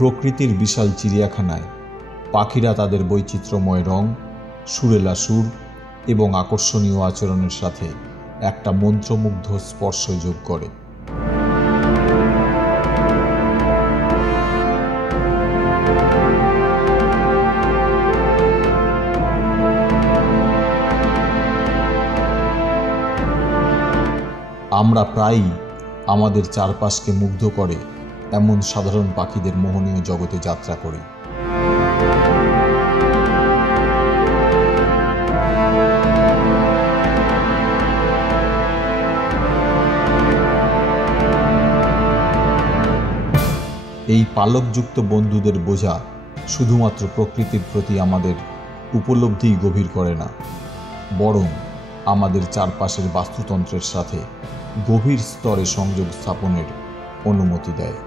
প্রকৃতির বিশাল চিড়িয়াখানায় পাখিরা তাদের বৈচিত্র্যময় রং, সুরেলা সুর এবং আকর্ষণীয় আচরণের সাথে একটা মন্ত্রমুগ্ধ স্পর্শ যোগ করে। আমরা প্রায়ই আমাদের চারপাশকে মুগ্ধ করে এমন সাধারণ পাখিদের মোহনীয় জগতে যাত্রা করি। এই পালকযুক্ত বন্ধুদের বোঝা শুধুমাত্র প্রকৃতির প্রতি আমাদের উপলব্ধিই গভীর করে না, বরং আমাদের চারপাশের বাস্তুতন্ত্রের সাথে গভীর স্তরে সংযোগ স্থাপনের অনুমতি দেয়।